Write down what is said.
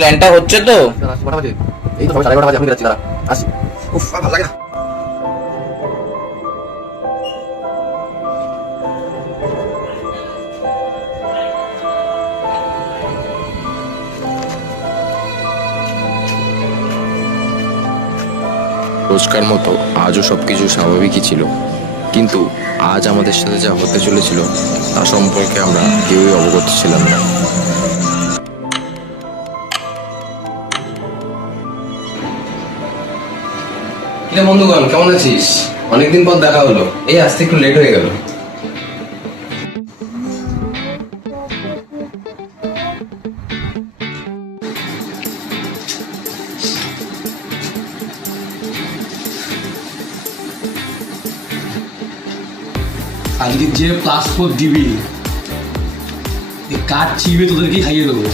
প্ল্যানটা হচ্ছে তো? কটা বাজে? এই তো সবাই 11:30 বাজে, এখন বেরাচ্ছি, দাঁড়া আসি। উফ, আর ভালো লাগে না। রোজকার মতো আজও সবকিছু স্বাভাবিকই ছিল, কিন্তু আজ আমাদের সাথে যা হতে চলেছিল তা সম্পর্কে আমরা কেউই অবগত ছিলাম না। কিরে বন্ধুগণ, কেমন আছিস? অনেকদিন পর দেখা হলো। এই আসতে একটু লেট হয়ে গেল। আজকে যে +4 দিবি, এই কাঠ চিবিয়ে তোদেরকে খাইয়ে দেবো।